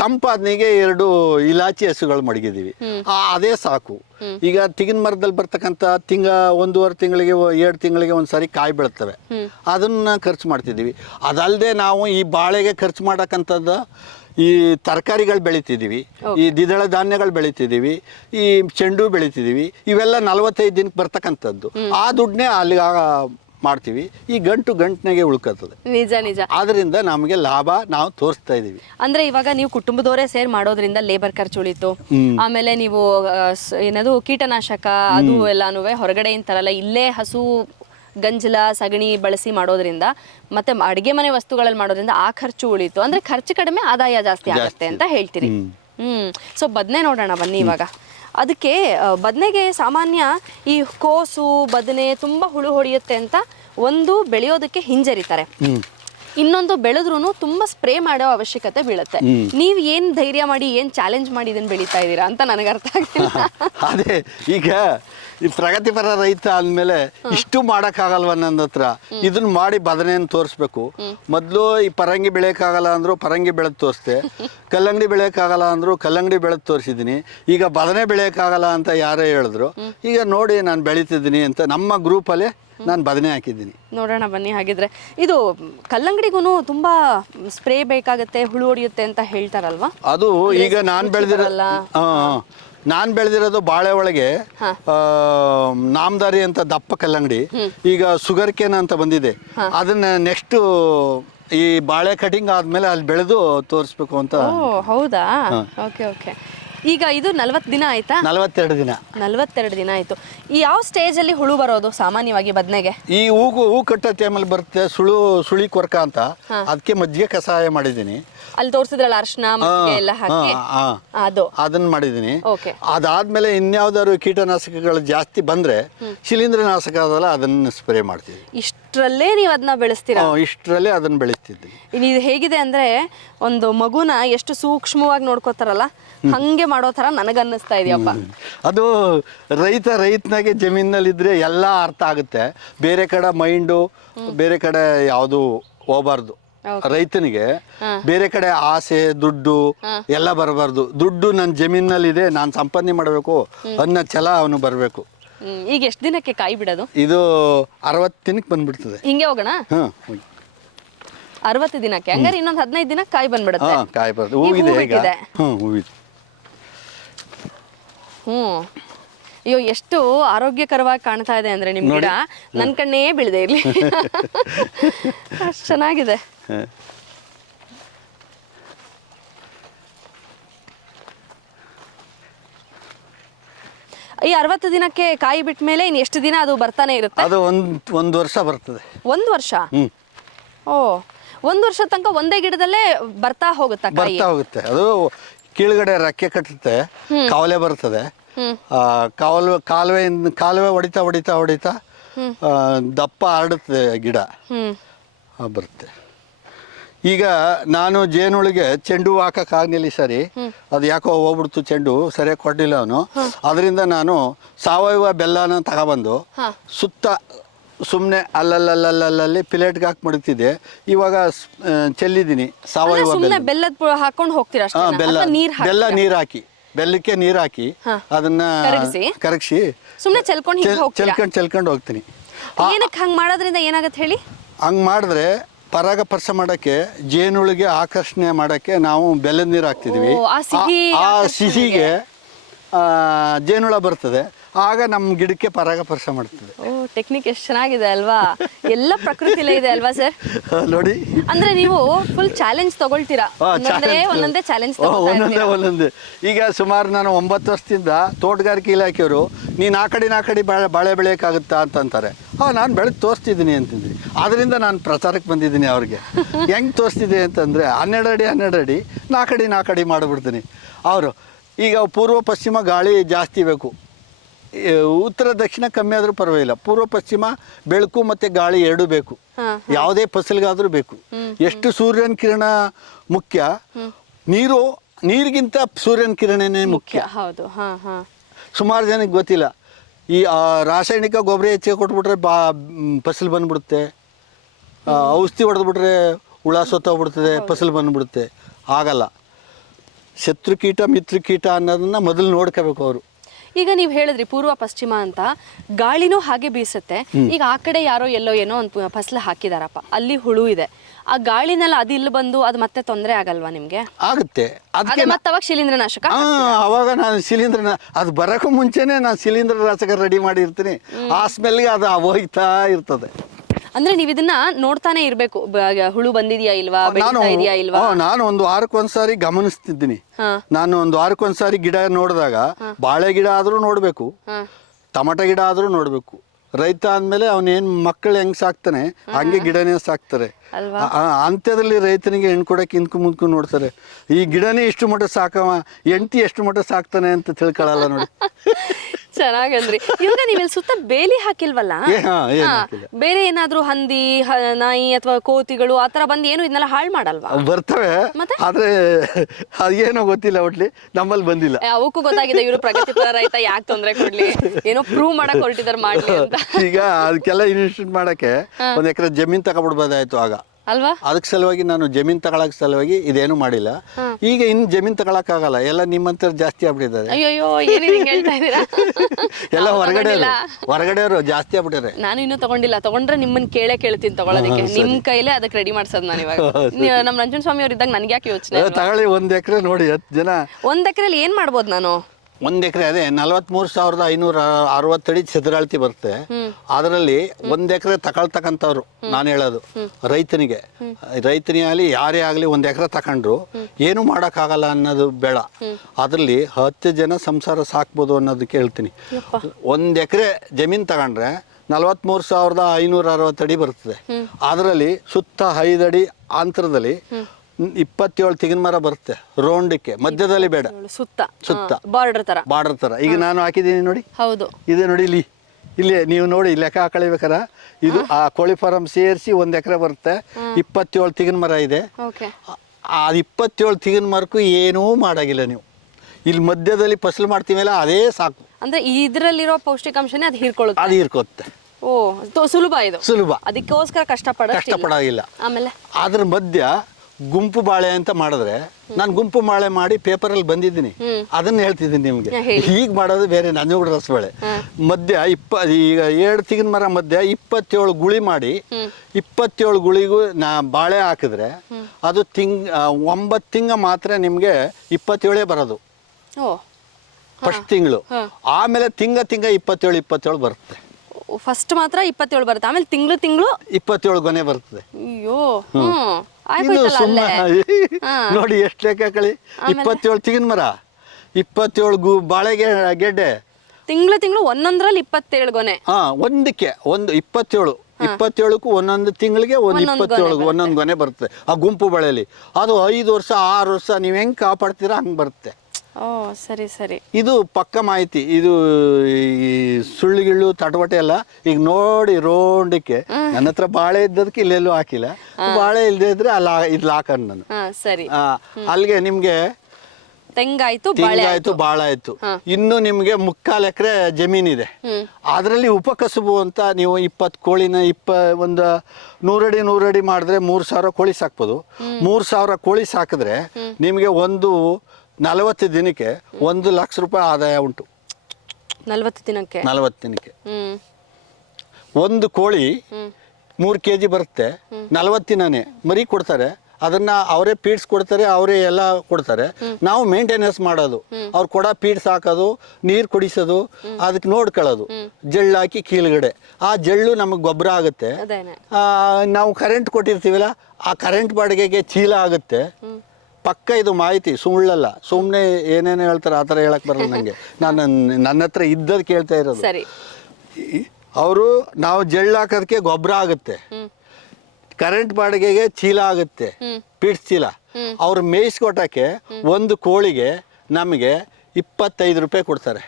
ಸಂಪಾದನೆಗೆ 2 ಇಲಾಚಿ ಹಸುಗಳು ಮಡಗಿದ್ದೀವಿ. ಅದೇ ಸಾಕು. ಈಗ ತೆಂಗಿನ ಮರದಲ್ಲಿ ಬರ್ತಕ್ಕಂಥ 1.5 ತಿಂಗಳಿಗೆ 2 ತಿಂಗಳಿಗೆ ಒಂದ್ಸರಿ ಕಾಯಿ ಬೆಳ್ತವೆ, ಅದನ್ನ ಖರ್ಚು ಮಾಡ್ತಿದ್ದೀವಿ. ಅದಲ್ಲದೆ ನಾವು ಈ ಬಾಳೆಗೆ ಖರ್ಚು ಮಾಡಕ್ಕಂಥದ್ದು ಈ ತರಕಾರಿಗಳು ಬೆಳಿತಿದ್ದೀವಿ, ಈ ದ್ವಿದಳ ಧಾನ್ಯಗಳು ಬೆಳಿತಿದ್ದೀವಿ, ಈ ಚೆಂಡು ಬೆಳಿತಿದ್ದೀವಿ. ಇವೆಲ್ಲ 45 ದಿನಕ್ಕೆ ಬರ್ತಕ್ಕಂಥದ್ದು. ಆ ದುಡ್ಡನ್ನೇ ಅಲ್ಲಿ ಮಾಡ್ತೀವಿ. ಈ ಗಂಟನಾಗೆ ಉಳ್ಕತ್ತದೆ. ನಿಜ. ಆದ್ರಿಂದ ನಮಗೆ ಲಾಭ ನಾವು ತೋರಿಸ್ತಾ ಇದೀವಿ. ಅಂದ್ರೆ ಇವಾಗ ನೀವು ಕುಟುಂಬದವರೇ ಸೇರ್ ಮಾಡೋದ್ರಿಂದ ಲೇಬರ್ ಖರ್ಚು ಉಳಿತು. ಆಮೇಲೆ ನೀವು ಏನದು ಕೀಟನಾಶಕ ಅದು ಎಲ್ಲಾನು ಹೊರಗಡೆಯಿಂದ ತರಲ್ಲ, ಇಲ್ಲೇ ಹಸು ಗಂಜಲ ಸಗಣಿ ಬಳಸಿ ಮಾಡೋದ್ರಿಂದ, ಮತ್ತೆ ಅಡಿಗೆ ಮನೆ ವಸ್ತುಗಳಲ್ಲಿ ಮಾಡೋದ್ರಿಂದ ಆ ಖರ್ಚು ಉಳಿತು. ಅಂದ್ರೆ ಖರ್ಚು ಕಡಿಮೆ, ಆದಾಯ ಜಾಸ್ತಿ ಆಗುತ್ತೆ ಅಂತ ಹೇಳ್ತೀರಿ. ಸೊ ಬದನೆ ನೋಡೋಣ ಬನ್ನಿ. ಇವಾಗ ಅದಕ್ಕೆ ಬದನೆಗೆ ಸಾಮಾನ್ಯ ಈ ಕೋಸು ಬದನೆ ತುಂಬಾ ಹುಳು ಹೊಡೆಯುತ್ತೆ ಅಂತ ಒಂದು ಬೆಳೆಯೋದಕ್ಕೆ ಹಿಂಜರಿತಾರೆ, ಇನ್ನೊಂದು ಬೆಳೆದ್ರೂ ತುಂಬಾ ಸ್ಪ್ರೇ ಮಾಡೋ ಅವಶ್ಯಕತೆ ಬೀಳುತ್ತೆ. ನೀವ್ ಏನ್ ಧೈರ್ಯ ಮಾಡಿ, ಏನ್ ಚಾಲೆಂಜ್ ಮಾಡಿ ಇದನ್ನ ಬೆಳೀತಾ ಇದೀರಾ ಅಂತ ನನಗೆ ಅರ್ಥ ಆಗ್ತಿಲ್ಲ. ಅದೇ ಈಗ ಈ ಪ್ರಗತಿಪರ ರೈತ ಅಂದಮೇಲೆ ಇಷ್ಟು ಮಾಡೋಕ್ಕಾಗಲ್ವ ನನ್ನ ಹತ್ರ, ಇದನ್ನ ಮಾಡಿ ಬದನೆಯನ್ನು ತೋರಿಸ್ಬೇಕು. ಮೊದಲು ಈ ಪರಂಗಿ ಬೆಳೆಯೋಕ್ಕಾಗಲ್ಲ ಅಂದ್ರು ಪರಂಗಿ ಬೆಳೆದು ತೋರಿಸ್ದೆ, ಕಲ್ಲಂಗಡಿ ಬೆಳೆಯೋಕ್ಕಾಗಲ್ಲ ಅಂದ್ರು ಕಲ್ಲಂಗಡಿ ಬೆಳೆದು ತೋರಿಸಿದ್ದೀನಿ. ಈಗ ಬದನೆ ಬೆಳೆಯೋಕ್ಕಾಗಲ್ಲ ಅಂತ ಯಾರೇ ಹೇಳಿದ್ರು, ಈಗ ನೋಡಿ ನಾನು ಬೆಳೀತಿದ್ದೀನಿ ಅಂತ ನಮ್ಮ ಗ್ರೂಪಲ್ಲೇ ನಾನು ಬದನೆ ಹಾಕಿದ್ದೀನಿ. ನೋಡೋಣ ಬನ್ನಿ. ಹಾಗಿದ್ರೆ ಇದು ಕಲ್ಲಂಗಡಿಗೂ ತುಂಬಾ ಸ್ಪ್ರೇ ಬೇಕಾಗುತ್ತೆ, ಹುಳು ಹೊಡೆಯುತ್ತೆ ಅಂತ ಹೇಳ್ತಾರಲ್ವಾ? ಅದು ಈಗ ನಾನು ಬೆಳೆದಿರೋದು ಬಾಳೆ ಒಳಗೆ ನಾಮದಾರಿ ಅಂತ ದಪ್ಪ ಕಲ್ಲಂಗಡಿ. ಈಗ ಶುಗರ್ ಕೇನ್ ಅಂತ ಬಂದಿದೆ, ಅದನ್ನ ನೆಕ್ಸ್ಟ್ ಈ ಬಾಳೆ ಕಟಿಂಗ್ ಆದ್ಮೇಲೆ ಅಲ್ಲಿ ಬೆಳೆದು ತೋರಿಸ್ಬೇಕು ಅಂತ. ಹೌದಾ? ಓಕೆ. ಈಗ ಇದು 40 ದಿನ ಆಯ್ತಾ? 42 ದಿನ. 42 ದಿನ ಆಯ್ತು. ಈ ಯಾವ ಸ್ಟೇಜ್ ಅಲ್ಲಿ ಹುಳು ಬರೋದು ಸಾಮಾನ್ಯವಾಗಿ ಬದನೆಗೆ? ಈ ಹೂ ಕಟ್ಟೋ ಟೈಮಲ್ಲಿ ಬರುತ್ತೆ ಸುಳಿ ಕೊರಕ ಅಂತ, ಅದಕ್ಕೆ ಮಜ್ಜಿಗೆ ಕಷಾಯ ಮಾಡಿದ್ದೀನಿ. ಅಲ್ಲಿ ತೋರಿಸಿದ್ರಲ್ಲ ಅರ್ಶನ ಮಜ್ಜಿಗೆ ಎಲ್ಲ ಹಾಕಿ ಅದು ಅದನ್ನ ಮಾಡಿದ್ದೀನಿ. ಓಕೆ. ಅದಾದ್ಮೇಲೆ ಇನ್ಯಾವ್ದಾದ್ರು ಕೀಟನಾಶಕಗಳು ಜಾಸ್ತಿ ಬಂದ್ರೆ ಶಿಲೀಂಧ್ರನಾಶಕ ಅದಲ್ಲ ಅದನ್ನ ಸ್ಪ್ರೇ ಮಾಡ್ತೀವಿ. ಇಷ್ಟರಲ್ಲೇ ನೀವು ಅದನ್ನ ಬೆಳೆಸ್ತೀರಾ? ಇಷ್ಟರಲ್ಲೇ ಅದನ್ನ ಬೆಳೆಸ್ತಿದ್ದೀನಿ. ಇದು ಹೇಗಿದೆ ಅಂದ್ರೆ ಒಂದು ಮಗುನ ಎಷ್ಟು ಸೂಕ್ಷ್ಮವಾಗಿ ನೋಡ್ಕೋತಾರಲ್ಲ ಹಂಗೆ ಮಾಡೋ ತರ ನನಗನ್ನಿಸ್ತಾ ಇದೆಯಪ್ಪ. ಅದು ರೈತನಾಗೆ ಜಮೀನಲ್ಲಿದ್ರೆ ಎಲ್ಲ ಅರ್ಥ ಆಗುತ್ತೆ. ಬೇರೆ ಕಡೆ ಮೈಂಡು ಬೇರೆ ಕಡೆ ಯಾವುದು ಹೋಗಬಾರ್ದು. ರೈತನಿಗೆ ಬೇರೆ ಕಡೆ ಆಸೆ ದುಡ್ಡು ಎಲ್ಲ ಬರಬಾರ್ದು. ದುಡ್ಡು ನನ್ನ ಜಮೀನಲ್ಲಿದೆ, ನಾನು ಸಂಪಾದನೆ ಮಾಡಬೇಕು ಅನ್ನೋ ಛಲ ಅವನು ಬರಬೇಕು. ಈಗ ಎಷ್ಟು ದಿನಕ್ಕೆ ಕಾಯಿ ಬಿಡೋದು? ಇದು 60 ದಿನಕ್ಕೆ ಬಂದ್ಬಿಡ್ತದೆ. ಹಿಂಗೆ ಹೋಗೋಣ. 60 ದಿನಕ್ಕೆ ಹಂಗಾರೆ ಇನ್ನೊಂದು 15 ದಿನ ಕಾಯಿ ಬಂದ್ಬಿಡುತ್ತೆ. ಕಾಯಿ ಬರ್ತದೆ. ಹೂವಿದೆ ಈಗ. ಹೂವಿದೆ. ಅಯ್ಯೋ ಎಷ್ಟು ಆರೋಗ್ಯಕರವಾಗಿ ಕಾಣ್ತಾ ಇದೆ ಅಂದ್ರೆ ನಿಮ್ ಗಿಡ. ನನ್ ಕಣ್ಣೇ ಬೀಳದೆ ಇರ್ಲಿ. ಅಷ್ಟು ಚೆನ್ನಾಗಿದೆ. ಈ 60 ದಿನಕ್ಕೆ ಕಾಯಿ ಬಿಟ್ಟ ಮೇಲೆ ಇನ್ ಎಷ್ಟು ದಿನ ಅದು ಬರ್ತಾನೆ ಇರುತ್ತೆ? ಅದು ಒಂದು ವರ್ಷ ಬರ್ತದೆ. 1 ವರ್ಷ? ಓ, 1 ವರ್ಷ ತನಕ ಒಂದೇ ಗಿಡದಲ್ಲೇ ಬರ್ತಾ ಹೋಗುತ್ತಾ ಕಾಯಿ? ಬರ್ತಾ ಹೋಗುತ್ತೆ. ಅದು ಕೀಳ್ಗಡೆ ರೆಕ್ಕೆ ಕಟ್ಟುತ್ತೆ, ಕಾವಲೆ ಬರ್ತದೆ. ಕಾಲುವೆ ಹೊಡಿತಾ ಹೊಡಿತಾ ಹೊಡಿತಾ ದಪ್ಪ ಹರಡುತ್ತೆ ಗಿಡ ಬರುತ್ತೆ. ಈಗ ನಾನು ಜೇನುಳಿಗೆ ಚೆಂಡು ಹಾಕಕ್ಕಾಗ್ಲಿಲ್ಲ ಈ ಸರಿ. ಅದು ಯಾಕೋ ಹೋಗ್ಬಿಡ್ತು, ಚೆಂಡು ಸರಿಯಾಗಿ ಕೊಡಲಿಲ್ಲ ಅವನು. ಅದರಿಂದ ನಾನು ಸಾವಯವ ಬೆಲ್ಲನ ತಗೊಬಂದು ಸುತ್ತ ಸುಮ್ಮನೆ ಅಲ್ಲಲ್ಲಿ ಪ್ಲೇಟ್ಗೆ ಹಾಕಿ ಮಡಗ್ತಿದ್ದೆ. ಇವಾಗ ಚೆಲ್ಲಿದ್ದೀನಿ ಸಾವಯವ ಬೆಲ್ಲದ ಹಾಕೊಂಡು ಹೋಗ್ತೀರಾ? ಬೆಲ್ಲ ನೀರು ಹಾಕಿ, ಬೆಲ್ಲಕ್ಕೆ ನೀರು ಹಾಕಿ ಅದನ್ನ ಕರಗಿಸಿ ಸುಮ್ಮನೆ ಚೆಲ್ಕೊಂಡು ಹೋಗ್ತೀನಿ. ಏನಕ್ಕೆ ಹಂಗೆ ಮಾಡೋದ್ರಿಂದ ಏನಾಗತ್ತೆ ಹೇಳಿ? ಹಂಗೆ ಮಾಡಿದ್ರೆ ಪರಾಗಸ್ಪರ್ಶ ಮಾಡೋಕ್ಕೆ, ಜೇನುಳಿಗೆ ಆಕರ್ಷಣೆ ಮಾಡೋಕ್ಕೆ ನಾವು ಬೆಲ್ಲದ ನೀರು ಹಾಕ್ತಿದ್ವಿ. ಆ ಸಿಹಿಗೆ ಜೇನುಳ ಬರ್ತದೆ, ಆಗ ನಮ್ಮ ಗಿಡಕ್ಕೆ ಪರಾಗಸ್ಪರ್ಶ ಮಾಡ್ತದೆ. ಓ, ಟೆಕ್ನಿಕ್ ಎಷ್ಟು ಚೆನ್ನಾಗಿದೆ ಅಲ್ವಾ? ಎಲ್ಲ ಪ್ರಕೃತಿಲೇ ಇದೆ ಅಲ್ವಾ ಸರ್? ನೋಡಿ, ಅಂದ್ರೆ ನೀವು ಫುಲ್ ಚಾಲೆಂಜ್ ತಗೊಳ್ತೀರಾ? ಒಂದೊಂದೇ ಚಾಲೆಂಜ್ ಒಂದೊಂದೇ. ಈಗ ಸುಮಾರು ನಾನು 9 ವರ್ಷದಿಂದ ತೋಟಗಾರಿಕೆ ಇಲಾಖೆಯವರು ನೀನು ಆ ಕಡೆ ಬಾಳೆ ಬೆಳೆಯೋಕ್ಕಾಗುತ್ತಾ ಅಂತಂತಾರೆ. ನಾನು ಬೆಳೆದು ತೋರಿಸ್ತಿದ್ದೀನಿ ಅಂತಿದ್ದೀನಿ. ಅದರಿಂದ ನಾನು ಪ್ರಚಾರಕ್ಕೆ ಬಂದಿದ್ದೀನಿ ಅವ್ರಿಗೆ. ಹೆಂಗೆ ತೋರಿಸ್ತಿದ್ದೆ ಅಂತಂದರೆ 12 ಅಡಿ 4 ಅಡಿ ಮಾಡಿಬಿಡ್ತೀನಿ. ಅವರು ಈಗ ಪೂರ್ವ ಪಶ್ಚಿಮ ಗಾಳಿ ಜಾಸ್ತಿ ಬೇಕು, ಉತ್ತರ ದಕ್ಷಿಣ ಕಮ್ಮಿ ಆದರೂ ಪರವಾಗಿಲ್ಲ. ಪೂರ್ವ ಪಶ್ಚಿಮ ಬೆಳಕು ಮತ್ತು ಗಾಳಿ ಎರಡೂ ಬೇಕು, ಯಾವುದೇ ಫಸಲಿಗಾದರೂ ಬೇಕು. ಎಷ್ಟು ಸೂರ್ಯನ ಕಿರಣ ಮುಖ್ಯ, ನೀರಿಗಿಂತ ಸೂರ್ಯನ ಕಿರಣನೇ ಮುಖ್ಯ. ಹೌದು. ಸುಮಾರು ಜನಕ್ಕೆ ಗೊತ್ತಿಲ್ಲ. ಈ ರಾಸಾಯನಿಕ ಗೊಬ್ಬರ ಹೆಚ್ಚಿಗೆ ಕೊಟ್ಬಿಟ್ರೆ ಫಸಲು ಬಂದ್ಬಿಡುತ್ತೆ, ಔಷಧಿ ಹೊಡೆದ್ಬಿಟ್ರೆ ಹುಳ ಸತ್ತೋಗ್ಬಿಡ್ತದೆ, ಫಸಲು ಬಂದ್ಬಿಡುತ್ತೆ. ಆಗಲ್ಲ. ಶತ್ರುಕೀಟ ಮಿತ್ರಕೀಟ ಅನ್ನೋದನ್ನ ಮೊದಲು ನೋಡ್ಕೋಬೇಕು ಅವರು. ಈಗ ನೀವು ಹೇಳಿದ್ರಿ ಪೂರ್ವ ಪಶ್ಚಿಮ ಅಂತ, ಗಾಳಿನೂ ಹಾಗೆ ಬೀಸುತ್ತೆ. ಈಗ ಆ ಕಡೆ ಯಾರೋ ಎಲ್ಲೋ ಏನೋ ಒಂದು ಫಸಲು ಹಾಕಿದಾರಪ್ಪ, ಅಲ್ಲಿ ಹುಳು ಇದೆ, ಆ ಗಾಳಿನೆಲ್ಲ ಅದು ಇಲ್ಲಿ ಬಂದು ಅದು ಮತ್ತೆ ತೊಂದರೆ ಆಗಲ್ವಾ ನಿಮ್ಗೆ? ಆಗುತ್ತೆ. ಅದಕ್ಕೆ ಮತ್ತೆ ಅವಾಗ ಶಿಲೀಂಧ್ರನಾಶಕ? ಅವಾಗ ನಾನು ಅದು ಬರೋಕ್ಕೂ ಮುಂಚೆನೆ ನಾನು ಶಿಲೀಂಧ್ರನಾಶಕ ರೆಡಿ ಮಾಡಿರ್ತೀನಿ. ಆ ಸ್ಮೆಲ್ಗೆ ಅದು ಹೋಗ್ತಾ ಇರ್ತದೆ. ಅಂದ್ರೆ ನೀವು ಇದನ್ನ ನೋಡ್ತಾನೆ ಇರ್ಬೇಕು, ಹುಳು ಬಂದಿದ್ಯಾ ಇಲ್ವಾ, ಇದೆಯಾ ಇಲ್ವಾ? ನಾನು ಒಂದು ವಾರಕ್ಕೊಂದ್ಸಾರಿ ಗಮನಿಸ್ತಿದ್ದೀನಿ. ನಾನು ಒಂದು ವಾರಕ್ಕೊಂದ್ಸಾರಿ ಗಿಡ ನೋಡಿದಾಗ ಬಾಳೆ ಗಿಡ ಆದ್ರೂ ನೋಡ್ಬೇಕು, ಟೊಮಟೊ ಗಿಡ ಆದ್ರೂ ನೋಡ್ಬೇಕು. ರೈತ ಅಂದ್ಮೇಲೆ ಅವನೇನ್ ಮಕ್ಕಳು ಹೆಂಗ್ ಸಾಕ್ತಾನೆ ಹಂಗೆ ಗಿಡನೇ ಸಾಕ್ತಾರೆ. ಅಂತ್ಯದಲ್ಲಿ ರೈತನಿಗೆ ಹೆಣ್ಣು ಕೊಡಕ್ಕೆ ಇಂದ್ಕು ಮುಂದ್ಕು ನೋಡ್ತಾರೆ. ಈ ಗಿಡನೇ ಇಷ್ಟು ಮಟ್ಟ ಸಾಕವ, ಹೆಂಡತಿ ಎಷ್ಟು ಮಟ್ಟ ಸಾಕ್ತಾನೆ ಅಂತ ತಿಳ್ಕೊಳ್ಳಲ್ಲ ನೋಡಿ. ಚೆನ್ನಾಗಂದ್ರಿ. ಇವಾಗ ನೀವೆಲ್ಲಿ ಸುತ್ತ ಬೇಲಿ ಹಾಕಿಲ್ವಲ್ಲ? ಬೇರೆ ಏನಾದ್ರೂ ಹಂದಿ ನಾಯಿ ಅಥವಾ ಕೋತಿಗಳು ಆತರ ಬಂದು ಏನು ಇದನ್ನೆಲ್ಲ ಹಾಳು ಮಾಡಲ್ವಾ? ಬರ್ತವೆ, ಆದ್ರೆ ಅದೇನೋ ಗೊತ್ತಿಲ್ಲ, ಒಟ್ಲಿ ನಮ್ಮಲ್ಲಿ ಬಂದಿಲ್ಲ. ಅವಕ್ಕೂ ಗೊತ್ತಾಗಿದೆ ಇವರು ಪ್ರಗತಿಪರ ರೈತ, ಯಾಕೆ ತೊಂದರೆ ಕೊಡ್ಲಿ, ಏನೋ ಪ್ರೂವ್ ಮಾಡಕ್ ಹೊರಟಿದಾರೆ ಮಾಡ್ಲಿ ಅಂತ. ಈಗ ಅದಕ್ಕೆಲ್ಲ ಇನ್ವೆಸ್ಟ್ ಮಾಡಕ್ಕೆ 1 ಎಕರೆ ಜಮೀನ್ ತಗೊಬಿಡ್ಬೋದಾಯ್ತು ಆಗ ಅಲ್ವಾ? ಅದಕ್ಕೆ ಸಲುವಾಗಿ ನಾನು ಜಮೀನ್ ತಗೊಳಕ್ ಸಲುವಾಗಿ ಇದೇನು ಮಾಡಿಲ್ಲ. ಈಗ ಇನ್ನು ಜಮೀನ್ ತಗೊಳಕ್ ಆಗಲ್ಲ, ಎಲ್ಲ ನಿಮ್ಮಂತ ಜಾಸ್ತಿ ಆಗ್ಬಿಟ್ಟಿದ್ದಾರೆ. ಅಯ್ಯೋ, ಏನೇನು ಹೇಳ್ತಾ ಇದ್ದೀರಾ? ಎಲ್ಲ ಹೊರಗಡೆಯವರು ಜಾಸ್ತಿ ಆಗ್ಬಿಟ್ಟಾರೆ. ನಾನು ಇನ್ನೂ ತಗೊಂಡಿಲ್ಲ, ತಗೊಂಡ್ರೆ ನಿಮ್ಮನ್ನ ಕೇಳ್ತೀನಿ ತಗೊಳ್ಳೋದಕ್ಕೆ. ನಿಮ್ ಕೈಲೇ ಅದಕ್ಕೆ ರೆಡಿ ಮಾಡ್ಸೋದು ನಾನು ಇವಾಗ. ನಮ್ಮ ರಂಜನ್ ಸ್ವಾಮಿ ಅವ್ರು ಇದ್ದಾಗ ನನ್ಗೆ ಯಾಕೆ ಯೋಚನೆ? ತಗೊಳ್ಳಿ 1 ಎಕರೆ ನೋಡಿ, 10 ಜನ. 1 ಎಕರೆಲಿ ಏನ್ ಮಾಡ್ಬೋದು ನಾನು? 1 ಎಕರೆ ಅದೇ 43,560 ಅಡಿ ಚದರಾಳತಿ ಬರುತ್ತೆ. ಅದರಲ್ಲಿ 1 ಎಕರೆ ತಗೊಳ್ತಕ್ಕಂಥವ್ರು ನಾನು ಹೇಳೋದು ರೈತನಿಗಾಗಲಿ ಯಾರೇ ಆಗಲಿ 1 ಎಕರೆ ತಗೊಂಡ್ರು ಏನು ಮಾಡೋಕ್ಕಾಗಲ್ಲ ಅನ್ನೋದು ಬೇಡ. ಅದರಲ್ಲಿ 10 ಜನ ಸಂಸಾರ ಸಾಕ್ಬೋದು ಅನ್ನೋದಕ್ಕೆ ಹೇಳ್ತೀನಿ. 1 ಎಕರೆ ಜಮೀನು ತಗೊಂಡ್ರೆ 43,560 ಅಡಿ ಬರ್ತದೆ. ಅದರಲ್ಲಿ ಸುತ್ತ 5 ಅಡಿ ಅಂತರದಲ್ಲಿ 27 ತೆಂಗಿನ ಮರ ಬರುತ್ತೆ ರೌಂಡಕ್ಕೆ, ಮಧ್ಯದಲ್ಲಿ ಬೇಡ, ಸುತ್ತ ಬಾರ್ಡರ್ ತರ. ಈಗ ನಾನು ಹಾಕಿದ್ದೀನಿ ನೋಡಿ, ಹೌದು ಇದೆ ನೋಡಿ, ಇಲ್ಲಿ ನೀವು ನೋಡಿ ಲೆಕ್ಕ ಹಾಕಳಿಬೇಕಾರ ಇದು ಆ ಕೋಳಿ ಫಾರಂ ಸೇರಿಸಿ 1 ಎಕರೆ ಬರುತ್ತೆ. 27 ತೆಂಗಿನ ಮರ ಇದೆ. ಆ 27 ತೆಂಗಿನ ಮರಕ್ಕೂ ಏನೂ ಮಾಡಾಗಿಲ್ಲ ನೀವು. ಇಲ್ಲಿ ಮಧ್ಯದಲ್ಲಿ ಫಸಲು ಮಾಡ್ತೀವಲ್ಲ ಅದೇ ಸಾಕು. ಅಂದ್ರೆ ಇದರಲ್ಲಿರೋ ಪೌಷ್ಟಿಕಾಂಶನೇ ಅದು ಹೀರ್ಕೊತ್ತೆ. ಸುಲಭ ಇದು, ಸುಲಭ. ಅದಕ್ಕೋಸ್ಕರ ಕಷ್ಟಪಡಾಗಿಲ್ಲ. ಆಮೇಲೆ ಅದ್ರ ಮಧ್ಯ ಗುಂಪು ಬಾಳೆ ಅಂತ ಮಾಡಿದ್ರೆ, ನಾನು ಗುಂಪು ಬಾಳೆ ಮಾಡಿ ಪೇಪರಲ್ಲಿ ಬಂದಿದ್ದೀನಿ, ಅದನ್ನ ಹೇಳ್ತಿದ್ದೀನಿ ನಿಮ್ಗೆ. ಈಗ ಮಾಡೋದು ಬೇರೆ, ನಂಜನಗೂಡು ರಸಬಾಳೆ ಮಧ್ಯ ಈಗ 2 ತೆಂಗಿನ ಮರ ಮಧ್ಯ 27 ಗುಳಿ ಮಾಡಿ 27 ಗುಳಿಗೂ ಬಾಳೆ ಹಾಕಿದ್ರೆ ಅದು 9 ತಿಂಗ ಮಾತ್ರ ನಿಮ್ಗೆ 27 ಬರೋದು ಫಸ್ಟ್ ತಿಂಗಳು. ಆಮೇಲೆ ತಿಂಗ 27 ಬರುತ್ತೆ. ಫಸ್ಟ್ ಮಾತ್ರ 27 ಬರುತ್ತೆ, ಆಮೇಲೆ ತಿಂಗಳು 27 ಗೊನೆ ಬರ್ತದೆ. ಅಯ್ಯೋ, ನೋಡಿ ಎಷ್ಟು ಲೆಕ್ಕ ಕಳಿ. 27 ತೆಂಗಿನ ಮರ, 27 ಬಾಳೆಗೆ ಗೆಡ್ಡೆ, ತಿಂಗಳು ಒಂದೊಂದ್ರಲ್ಲಿ 27 ಗೊನೆ. ಒಂದಕ್ಕೆ 27ಕ್ಕೂ ಒಂದೊಂದು ತಿಂಗಳಿಗೆ 27 ಒಂದೊಂದು ಗೊನೆ ಬರುತ್ತೆ ಆ ಗುಂಪು ಬಾಳೆಯಲ್ಲಿ. ಅದು 5 ವರ್ಷ 6 ವರ್ಷ ನೀವು ಹೆಂಗ್ ಕಾಪಾಡ್ತೀರಾ ಹಂಗ್ ಬರುತ್ತೆ. ಸರಿ. ಇದು ಪಕ್ಕ ಮಾಹಿತಿ. ಇದು ಈ ಸುಳ್ಳುಗಿಳ್ಳು ತಟವಟೆ ಎಲ್ಲ ಈಗ ನೋಡಿ ರೋಂಡಕ್ಕೆ. ನನ್ನ ಹತ್ರ ಬಾಳೆ ಇದ್ದದಕ್ಕೆ ಇಲ್ಲೆಲ್ಲೂ ಹಾಕಿಲ್ಲ, ಬಾಳೆ ಇಲ್ಲದೆ ಇದ್ರೆ ಇಲ್ಲಿ ಹಾಕಂಡ್ ನಾನು. ಸರಿ, ಅಲ್ಲಿಗೆ ನಿಮ್ಗೆ ತೆಂಗಾಯ್ತು, ಬಾಳೆ ಆಯ್ತು. ಇನ್ನು ನಿಮ್ಗೆ 3/4 ಎಕರೆ ಜಮೀನಿದೆ. ಅದರಲ್ಲಿ ಉಪಕಸುಬು ಅಂತ ನೀವು 20 ಕೋಳಿನ ಒಂದು 100 ಅಡಿ ಮಾಡಿದ್ರೆ 3,000 ಕೋಳಿ ಸಾಕ್ಬೋದು. 3,000 ಕೋಳಿ ಸಾಕಿದ್ರೆ ನಿಮ್ಗೆ 40 ದಿನಕ್ಕೆ 1 ಲಕ್ಷ ರೂಪಾಯಿ ಆದಾಯ ಉಂಟು. 40 ದಿನಕ್ಕೆ ಒಂದು ಕೋಳಿ 3 kg ಬರುತ್ತೆ. 40 ದಿನನೇ ಮರಿ ಕೊಡ್ತಾರೆ, ಅದನ್ನ ಅವರೇ ಪೀಡ್ಸ್ ಕೊಡ್ತಾರೆ, ಅವರೇ ಎಲ್ಲ ಕೊಡ್ತಾರೆ. ನಾವು ಮೇಂಟೆನೆನ್ಸ್ ಮಾಡೋದು, ಅವ್ರು ಕೊಡ ಪೀಡ್ಸ್ ಹಾಕೋದು, ನೀರು ಕುಡಿಸೋದು, ಅದಕ್ಕೆ ನೋಡ್ಕೊಳ್ಳೋದು, ಜಳ್ಳು ಹಾಕಿ ಕೀಳ್ಗಡೆ. ಆ ಜಳ್ಳು ನಮಗೆ ಗೊಬ್ಬರ ಆಗುತ್ತೆ. ನಾವು ಕರೆಂಟ್ ಕೊಟ್ಟಿರ್ತೀವಲ್ಲ, ಆ ಕರೆಂಟ್ ಬಾಡಿಗೆಗೆ ಚೀಲ ಆಗುತ್ತೆ. ಪಕ್ಕ ಇದು ಮಾಹಿತಿ, ಸುಳ್ಳಲ್ಲ. ಸುಮ್ಮನೆ ಏನೇನು ಹೇಳ್ತಾರೆ ಆ ಥರ ಹೇಳಕ್ ಬರಲ್ಲ ನನಗೆ. ನನ್ನ ಹತ್ರ ಇದ್ದದ್ದು ಕೇಳ್ತಾ ಇರೋದು. ಅವರು ನಾವು ಜಳ್ಳು ಹಾಕೋದಕ್ಕೆ ಗೊಬ್ಬರ ಆಗುತ್ತೆ, ಕರೆಂಟ್ ಬಾಡಿಗೆಗೆ ಚೀಲ ಆಗುತ್ತೆ, ಪೀಡ್ಸ್ ಚೀಲ. ಅವ್ರು ಮೇಯಿಸ್ಕೊಟ್ಟಕ್ಕೆ ಒಂದು ಕೋಳಿಗೆ ನಮಗೆ 25 ರೂಪಾಯಿ ಕೊಡ್ತಾರೆ.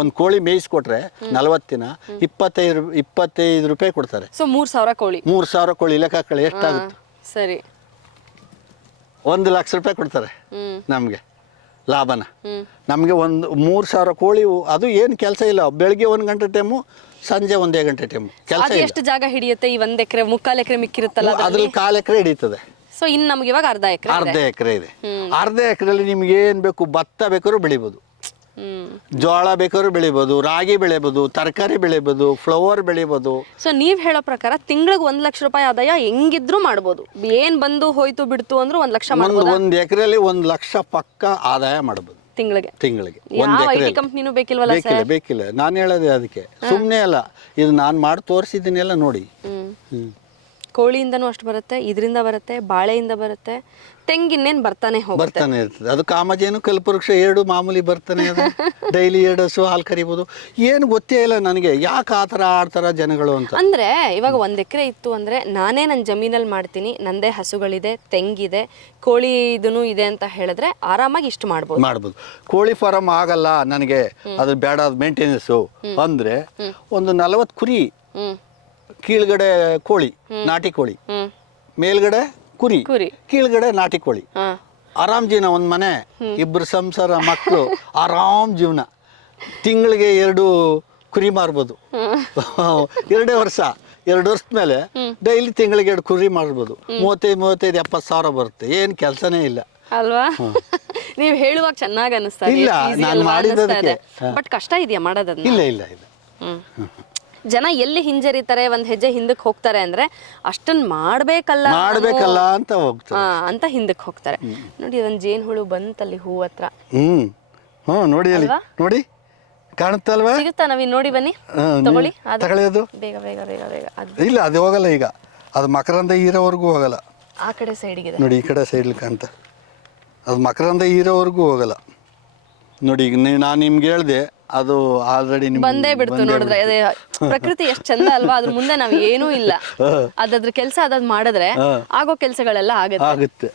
ಒಂದು ಕೋಳಿ ಮೇಯಿಸ್ಕೊಟ್ರೆ 40 ದಿನ 25 ರೂಪಾಯಿ ಕೊಡ್ತಾರೆ. 3,000 ಕೋಳಿ ಲೆಕ್ಕ ಹಾಕೊಳ್ಳಿ ಎಷ್ಟಾಗುತ್ತೆ. ಸರಿ, 1 ಲಕ್ಷ ರೂಪಾಯಿ ಕೊಡ್ತಾರೆ ನಮಗೆ ಲಾಭನ. ನಮಗೆ 3,000 ಕೋಳಿ, ಅದು ಏನು ಕೆಲಸ ಇಲ್ಲ. ಬೆಳಿಗ್ಗೆ 1 ಗಂಟೆ ಟೈಮು, ಸಂಜೆ 1 ಗಂಟೆ ಟೈಮು ಕೆಲಸ. ಎಷ್ಟು ಜಾಗ ಹಿಡಿಯುತ್ತೆ ಈ 1 ಎಕರೆ? 3/4 ಎಕರೆ ಮಿಕ್ಕಿರುತ್ತಲ್ಲ, ಅದ್ರಲ್ಲಿ 1/4 ಎಕರೆ ಹಿಡಿತದೆ. ಸೊ ಇನ್ನು ನಮ್ಗೆ ಇವಾಗ ಅರ್ಧ ಎಕರೆ ಇದೆ. ಅರ್ಧ ಎಕರೆಯಲ್ಲಿ ನಿಮ್ಗೆ ಏನ್ ಬೇಕು, ಭತ್ತ ಬೇಕಾದ್ರೂ ಬೆಳಿಬೋದು, ಜೋಳ ಬೇಕಾದ್ರೂ ಬೆಳಿಬೋದು, ರಾಗಿ ಬೆಳಿಬೋದು, ತರಕಾರಿ ಬೆಳಿಬೋದು, ಫ್ಲವರ್ ಬೆಳಿಬೋದು. ಸೊ ನೀವ್ ಹೇಳೋ ಪ್ರಕಾರ ತಿಂಗಳಿಗೆ 1 ಲಕ್ಷ ರೂಪಾಯಿ ಆದಾಯ ಹೆಂಗಿದ್ರು ಮಾಡ್ಬೋದು. ಏನ್ ಬಂದು ಹೋಯ್ತು ಬಿಡ್ತು ಅಂದ್ರೂ 1 ಲಕ್ಷ ಮಾಡ್ಬೋದು. 1 ಎಕರೆಯಲ್ಲಿ 1 ಲಕ್ಷ ಪಕ್ಕ ಆದಾಯ ಮಾಡ್ಬೋದು ತಿಂಗಳಿಗೆ. ಕಂಪ್ನಿನೂ ಬೇಕಿಲ್ಲ. ನಾನು ಹೇಳೋದೇ ಅದಕ್ಕೆ, ಸುಮ್ಮನೆ ಅಲ್ಲ, ಇದು ನಾನು ಮಾಡಿ ತೋರಿಸಿದ್ದೀನಿ ಎಲ್ಲ ನೋಡಿ. ಕೋಳಿಯಿಂದನೂ ಅಷ್ಟು ಬರುತ್ತೆ, ಇದರಿಂದ ಬರುತ್ತೆ, ಬಾಳೆಯಿಂದ ಬರುತ್ತೆ, ತೆಂಗಿನ್ನೇನು ಬರ್ತಾನೆ ಇರ್ತದೆ. ಅದು ಕಾಮಜೇನು ಕಲ್ಪವೃಕ್ಷ 2 ಮಾಮೂಲಿ ಬರ್ತಾನೆ. ಅದು ಡೈಲಿ 2 ಹಸು ಹಾಲು ಕರಿಬೋದು. ಏನು ಗೊತ್ತೇ ಇಲ್ಲ ನನಗೆ, ಯಾಕೆ ಆ ಥರ ಆಡ್ತಾರ ಜನಗಳು ಅಂತ. ಅಂದರೆ ಇವಾಗ 1 ಎಕರೆ ಇತ್ತು ಅಂದರೆ ನಾನೇ ನನ್ನ ಜಮೀನಲ್ಲಿ ಮಾಡ್ತೀನಿ, ನಂದೇ ಹಸುಗಳಿದೆ, ತೆಂಗಿದೆ, ಕೋಳಿ ಇದೂ ಇದೆ ಅಂತ ಹೇಳಿದ್ರೆ ಆರಾಮಾಗಿ ಇಷ್ಟು ಮಾಡ್ಬೋದು. ಕೋಳಿ ಫಾರಂ ಆಗಲ್ಲ ನನಗೆ, ಅದು ಬೇಡ, ಮೇಂಟೆನೆನ್ಸು ಅಂದರೆ ಒಂದು 40 ಕುರಿ, ಕೀಳ್ಗಡೆ ಕೋಳಿ, ನಾಟಿ ಕೋಳಿ, ಮೇಲ್ಗಡೆ ಕುರಿ, ಕೀಳ್ಗಡೆ ನಾಟಿ ಕೋಳಿ, ಆರಾಮ್ ಜೀವನ. ಒಂದು ಮನೆ, 2 ಸಂಸಾರ, ಮಕ್ಕಳು, ಆರಾಮ್ ಜೀವನ. ತಿಂಗಳಿಗೆ 2 ಕುರಿ ಮಾರ್ಬೋದು. 2 ವರ್ಷ, 2 ವರ್ಷದ ಮೇಲೆ ಡೈಲಿ ತಿಂಗಳಿಗೆ 2 ಕುರಿ ಮಾರ್ಬೋದು. 35-40 ಸಾವಿರ ಬರುತ್ತೆ. ಏನು ಕೆಲಸನೇ ಇಲ್ಲ ಅಲ್ವಾ? ನೀವು ಹೇಳುವಾಗ ಚೆನ್ನಾಗಿ ಅನಿಸ್ತಾ ಇಲ್ಲ, ನಾನು ಮಾಡಿದ್ದಕ್ಕೆ. ಬಟ್ ಕಷ್ಟ ಇದೆಯಾ ಮಾಡೋದನ್ನ? ಇಲ್ಲ. ಜನ ಎಲ್ಲಿ ಹಿಂಜರಿತಾರೆ, 1 ಹೆಜ್ಜೆ ಹಿಂದಕ್ಕೆ ಹೋಗ್ತಾರೆ ಅಂದ್ರೆ ಅಷ್ಟನ್ನ ಮಾಡ್ಬೇಕಲ್ಲ ಅಂತ ಹೋಗ್ತಾರೆ, ಅಂತ ಹಿಂದಕ್ಕೆ ಹೋಗ್ತಾರೆ. ನೋಡಿ, ಒಂದು ಜೇನು ಹುಳು ಬಂತಲ್ಲಿ ಹೂ ಹತ್ರ, ಹ್ಞೂ ನೋಡಿ ಅಲ್ಲಿ ನೋಡಿ ಕಾಣುತ್ತಲ್ವಾ? ಸಿಗುತ್ತಾ ನವೀನ್? ನೋಡಿ ಬನ್ನಿ, ತಗೊಳ್ಳಿ. ಅದು ತಗೊಳ್ಳಿ. ಅದು ಬೇಗ ಬೇಗ ಬೇಗ ಬೇಗ. ಅದು ಇಲ್ಲ, ಅದು ಹೋಗಲ್ಲ ಈಗ, ಅದು ಮಕರಂದ ಹೀರೋವರೆಗೂ ಹೋಗಲ್ಲ. ಆ ಕಡೆ ಸೈಡ್ಗಿದೆ ನೋಡಿ, ಈ ಕಡೆ ಸೈಡ್ಲಿ ಕಾಣ್ತಾ, ಅದು ಮಕರಂದ ಹೀರೋವರೆಗೂ ಹೋಗಲ್ಲ. ನೋಡಿ ಈಗ ನಾನು ನಿಮ್ಗೆ ಹೇಳ್ದೆ, ಅದು ಆಲ್ರೆಡಿ ಬಂದೇ ಬಿಡ್ತು. ನೋಡಿದ್ರೆ ಅದೇ ಪ್ರಕೃತಿ ಎಷ್ಟು ಚಂದ ಅಲ್ವಾ? ಅದ್ರ ಮುಂದೆ ನಾವ್ ಏನೂ ಇಲ್ಲ. ಅದ್ರ ಕೆಲಸ ಅದ್ ಮಾಡಿದ್ರೆ ಆಗೋ ಕೆಲಸಗಳೆಲ್ಲ ಆಗುತ್ತೆ.